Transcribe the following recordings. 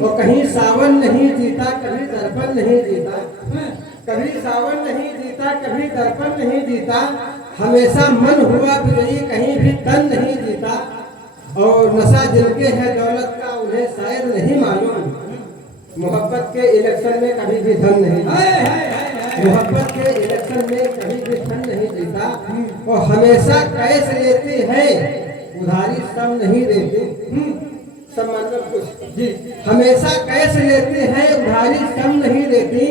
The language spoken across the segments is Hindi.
और कहीं सावन नहीं जीता, कभी दर्पण नहीं जीता, कभी सावन नहीं जीता, कभी दर्पण नहीं जीता, हमेशा मन हुआ विजयी, कहीं भी तन नहीं जीता। और नशा जिनके है दौलत का उन्हें शायद नहीं मालूम, मोहब्बत के इलेक्शन में कभी भी धन नहीं जीता, मोहब्बत के इलेक्शन में कभी भी धन नहीं जीता। और हमेशा कैश लेती है, उधारी सब नहीं देती, सब मतलब कुछ जी, हमेशा कैश लेती है, उधारी कम नहीं देती,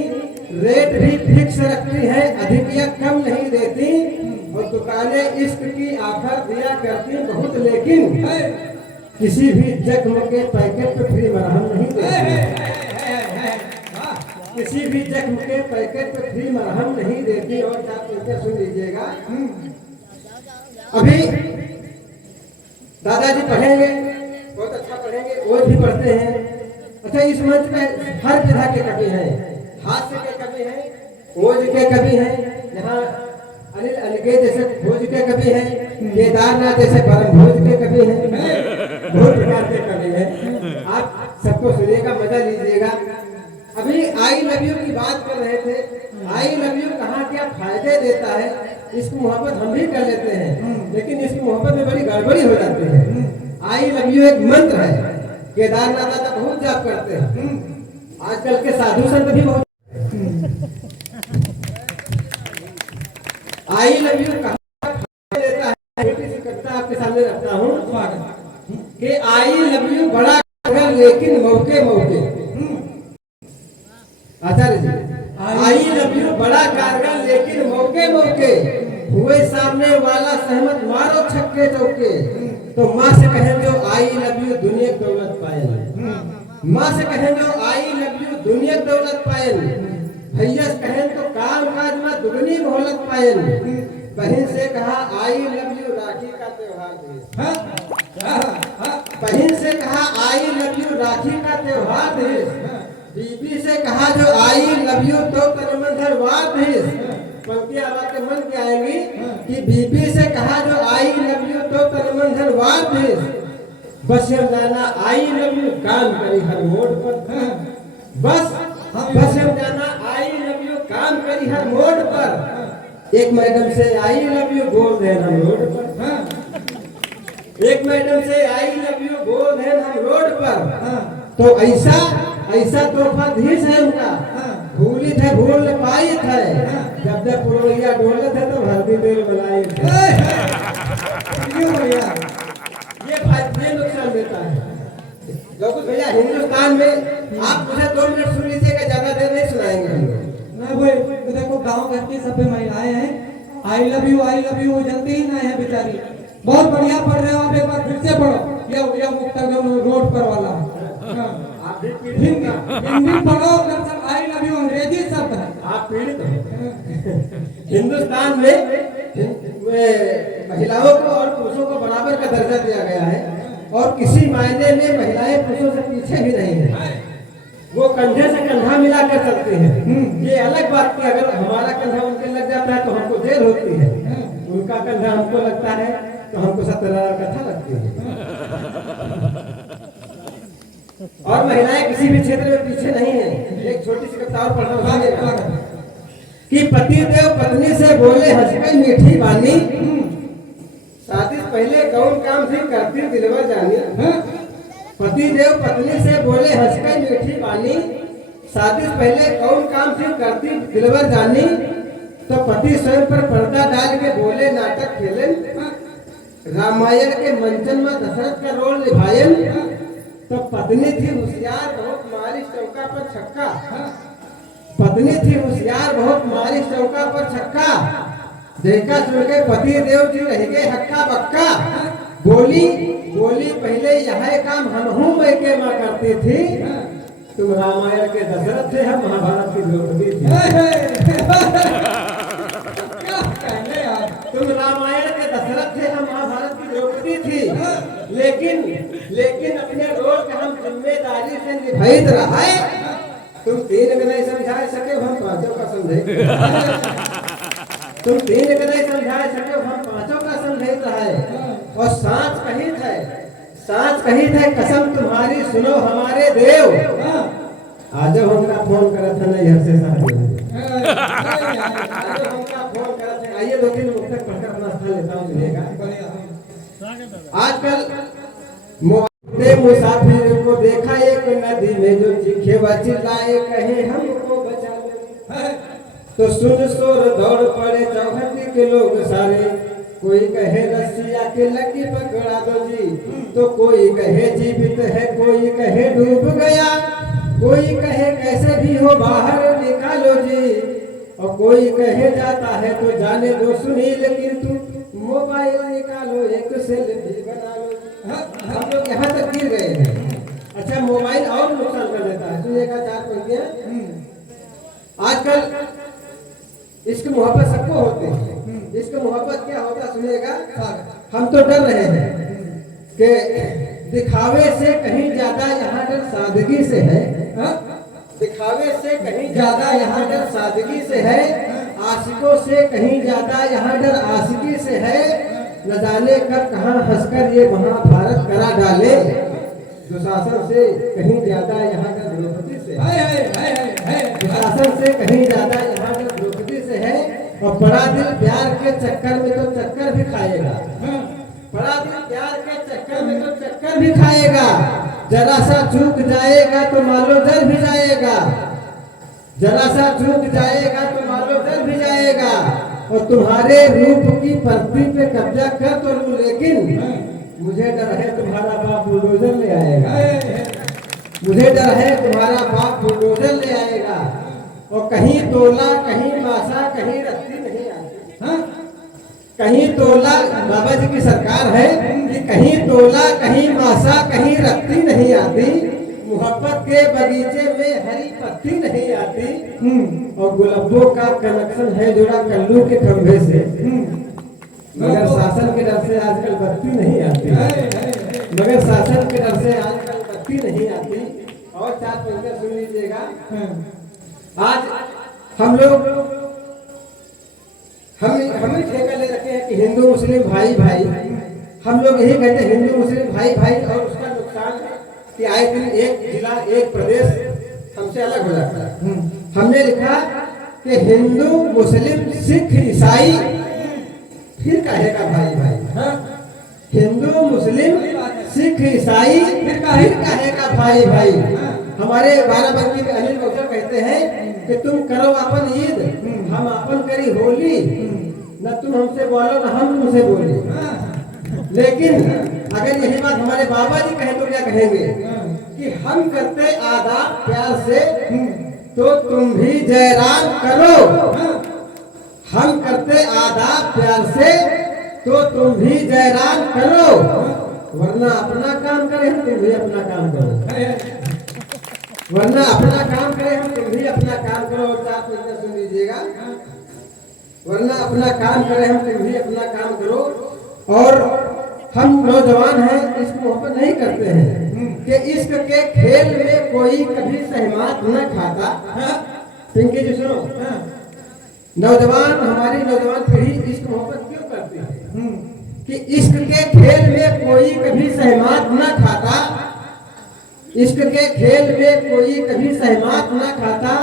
रेट भी फिक्स रखती है, अधिक या कम नहीं देती। और दुकानें इश्क की ऑफर दिया करती बहुत, लेकिन किसी भी जख्म के पैकेट पे फ्री मरहम नहीं देती, किसी भी जख्म के पैकेट पे फ्री मरहम नहीं देती। और क्या सुन लीजिएगा, अभी दादाजी पढ़ेंगे, बहुत अच्छा पढ़ेंगे, और भी पढ़ते हैं। अच्छा, इस मंच में हर विधा के कवि हैं, हास्य के कवि हैं, भोज के कवि हैं, यहाँ अनिल अलगे जैसे भोज के कवि हैं, केदारनाथ जैसे परम भोज के कवि हैं, बहुत प्रकार के कवि हैं। आप सबको सुनिएगा, मजा लीजिएगा। अभी आई लव यू की बात कर रहे थे, आई लव यू कहाँ क्या फायदे देता है, इसकी मोहब्बत हम भी कर लेते हैं, लेकिन इसकी मोहब्बत में बड़ी गड़बड़ी हो जाती है। आई लव यू एक मंत्र है, केदारनाथ दादा बहुत जाप करते हैं, आजकल के साधु संत भी बहुत। आई लव यू कहाँ देता है, कविता आपके सामने रखता हूँ कि आई लव यू बड़ा कर लेकिन मौके मौके, आचार्य जी, आई लव यू बड़ा कारगर लेकिन मौके मौके, हुए सामने वाला सहमत मारो छक्के चौके। तो माँ से कहें जो आई लव यू दुनिया दौलत पाए, माँ से कहें जो आई लव यू दुनिया दौलत पाए, भैया से कहें तो काम काज में दुगनी मोहलत पाए, बहन से कहा आई लव यू राखी का त्योहार दे, बहन से कहा आई लव यू राखी का त्योहार दे, बीबी से कहा जो आई लव यू तो तनमन वाद है। पंक्तियां आपके मन के आएंगी कि बीबी से कहा जो आई लव यू तो तनमन वाद है, बस जाना आई लव यू काम करी हर मोड़ पर, बस जाना आई लव यू काम करी हर मोड़ पर। एक मैडम से आई लव यू बोल देना रोड पर, एक मैडम से आई लव यू बोल देना रोड पर। तो ऐसा तोहफा धीस है उनका, भूली थे भूल पाई थे, जब जब पुरवैया डोले थे तो हल्दी तेल बनाए थे। ये नुकसान देता है। जो कुछ भैया हिंदुस्तान में आप मुझे 2 मिनट सुन लीजिएगा, ज्यादा देर नहीं सुनाएंगे हम लोग। ना भाई, तो देखो गाँव घर की सब महिलाएं हैं, आई लव यू वो जलती ही ना है बेचारी। बहुत बढ़िया पढ़ रहे हो आप, एक बार फिर से पढ़ो, ये मुक्ता रोड पर वाला है, हिंदी पढ़ो, आई लव यू अंग्रेजी शब्द है। आप पीड़ित हो। हिंदुस्तान में महिलाओं को और पुरुषों को बराबर का दर्जा दिया गया है, और किसी मायने में महिलाएं पुरुषों से पीछे भी नहीं है, वो कंधे से कंधा मिला कर चलते हैं। ये अलग बात की अगर हमारा कंधा उनके लग जाता है तो हमको देर होती है, उनका कंधा हमको लगता है तो हमको 70,000 कथा लगती है। और महिलाएं किसी भी क्षेत्र में पीछे नहीं है। एक छोटी सी कविता और पढ़ना कि पति देव पत्नी से बोले हंसकर मीठी बानी, शादी से पहले कौन काम थी करती दिलवा जानी। पति देव पत्नी से बोले हंसकर मीठी बानी, शादी से पहले कौन काम थी करती दिलवर जानी। तो पति स्वयं पर पर्दा डाल के बोले नाटक खेले, रामायण के मंचन में दशरथ का रोल निभायन। तो पत्नी थी होशियार बहुत मारी चौका पर छक्का, पत्नी थी होशियार बहुत मारी चौका पर छक्का। देखा सुन के पति देव जी रह गए हक्का बक्का, बोली पहले यह काम हम के माँ करती थी, तुम रामायण के दशरथ थे, हम महाभारत की द्रौपदी थी। तुम रामायण के दशरथ थे, हम महाभारत की द्रौपदी थी। लेकिन अपने रोल के हम जिम्मेदारी से निभाइत रहे। तुम 3 नहीं समझा सके, हम 5 का समझे। तुम 3 नहीं समझा सके, हम 5 का समझित रहे। और साच कही थे कसम तुम्हारी सुनो हमारे देव, आज हमका फोन करा था नहीं हर से शादी आज हमका फोन करा था। आइए दो तीन मुक्तक पढ़कर अपना स्थान लेता हूँ सुनिएगा। आजकल मोहब्बते मुसाफिर को देखा एक नदी में जो चीखे व चिल्लाए कहे हमको बचा ले, तो सुन शोर दौड़ पड़े चौहटी के लोग सारे। कोई कहे रस्सिया के लकी पकड़ा दो जी, तो कोई कहे जीवित है, कोई कहे डूब गया, कोई कहे कैसे भी हो बाहर निकालो जी, और कोई कहे जाता है तो जाने दो सुनील, किंतु मोबाइल निकालो एक सेल्फी बना लो। हम लोग यहाँ तक गिर गए हैं। अच्छा, मोबाइल और नुकसान कर देता है। सुनिएगा चार पंक्तियां। आजकल इश्क मोहब्बत सबको होते हैं। इश्क मोहब्बत क्या होता है सुनिएगा। हम तो डर रहे हैं कि दिखावे से कहीं ज्यादा यहाँ डर सादगी से है। दिखावे से कहीं ज्यादा यहाँ डर सादगी से है, आशिकों से कहीं ज्यादा यहाँ डर आशिकी से है। न जाने कब कहाँ हंसकर ये महाभारत करा डाले, दुशासन से कहीं ज्यादा यहाँ डर द्रौपदी से है। दुशासन से कहीं ज्यादा यहाँ डर द्रौपदी से है। और बड़ा दिल प्यार के चक्कर में तो चक्कर भी खाएगा। बड़ा दिल प्यार के चक्कर में तो चक्कर भी खाएगा। जरा सा चूक जाएगा तो मालो जल भी जाएगा। जरा सा चूक जाएगा तो मालो जल भी जाएगा। और तुम्हारे रूप की पृथ्वी पे कब्जा कर तो लूं, लेकिन मुझे डर है तुम्हारा बाप बुलडोजर ले आएगा। मुझे डर है तुम्हारा बाप बुलडोजर ले आएगा। और कहीं तोला कहीं मासा कहीं रत्ती नहीं आती। कहीं तोला, बाबा जी की सरकार है कि कहीं तोला कहीं मासा कहीं रत्ती नहीं आती। मोहब्बत के बगीचे में हरी पत्ती नहीं आती। और गुलाबों का कनेक्शन है जुड़ा कल्लू के खंभे से, मगर शासन के डर से आजकल बत्ती नहीं आती। मगर शासन के डर से आजकल बत्ती नहीं आती। और चार पंक्तियां सुन लीजिएगा। आज हम लोग हमें ठेका ले रखे हैं कि हिंदू मुस्लिम भाई भाई। हम लोग यही कहते हैं हिंदू मुस्लिम भाई भाई, और उसका नुकसान है कि आए दिन एक जिला एक प्रदेश हमसे अलग हो जाता है। हमने लिखा कि हिंदू मुस्लिम सिख ईसाई फिर कहेगा भाई भाई। हिंदू मुस्लिम सिख ईसाई फिर कहेगा भाई भाई। हमारे बाराबंकी के अनिल बख्तर कहते हैं कि तुम करो अपन ईद, हम अपन करी होली, न तुम हमसे बोलो न हम तुमसे बोले। लेकिन अगर यही बात हमारे बाबा जी कहें तो क्या कहेंगे कि हम करते आदाब प्यार से तो तुम भी जयराम करो। हम करते आदाब प्यार से तो तुम भी जयराम करो, वरना अपना काम करें हम तुम भी अपना काम करो। वरना अपना काम करें हम तुम भी अपना काम करो। और चार पंक्तियां सुन लीजिएगा। वरना अपना काम करें हम तुम भी अपना काम करो। और हम नौजवान हैं, इश्क मोहब्बत नहीं करते हैं कि इश्क के खेल में कोई कभी सहमात न खाता। पिंकी जी सुनो, नौजवान हमारी नौजवान पीढ़ी इश्क मोहब्बत क्यों करती है कि इश्क के खेल में कोई कभी सहमात न खाता। इश्क के खेल में कोई कभी सहमात न खाता।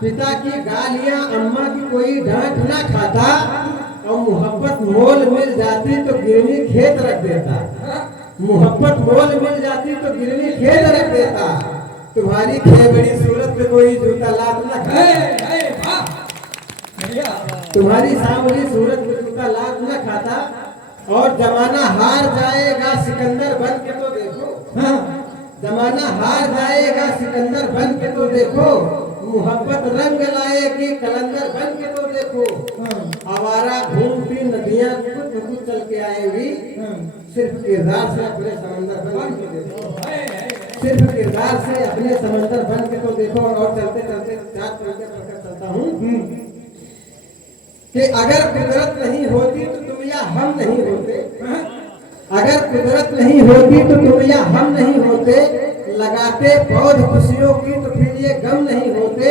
पिता की गालियां अम्मा की कोई डांट न खाता। और मोहब्बत मोल मिल जाती तो गिरवी खेत रख देता। मोहब्बत मोल मिल जाती तो गिरवी खेत रख देता। तुम्हारी खेबड़ी सूरत पे कोई जूता लात न खाता। तुम्हारी सांवली सूरत पे जूता लात न खाता। और जमाना हार जाएगा सिकंदर बन के तो देखो। जमाना हार जाएगा सिकंदर बन के तो देखो। मोहब्बत रंग लाएगी कलंदर बन के तो देखो। आवारा घूमती नदियां कुछ कुछ चल के आएंगी। सिर्फ किरदार से अपने समंदर बन के देखो। सिर्फ किरदार से अपने समंदर बन के तो देखो। और चलते चलते चार पंक्तियां पढ़कर चलता हूँ कि अगर कुदरत नहीं होती तो तुम या हम नहीं होते। अगर कुदरत नहीं होती तो तुम या हम नहीं होते। लगाते पौध खुशियों की तो फिर ये गम नहीं होते।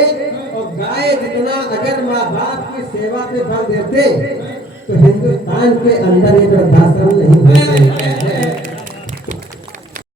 और गाय जितना अगर माँ बाप की सेवा पे बल देते तो हिंदुस्तान के अंदर ये वृद्धाश्रम नहीं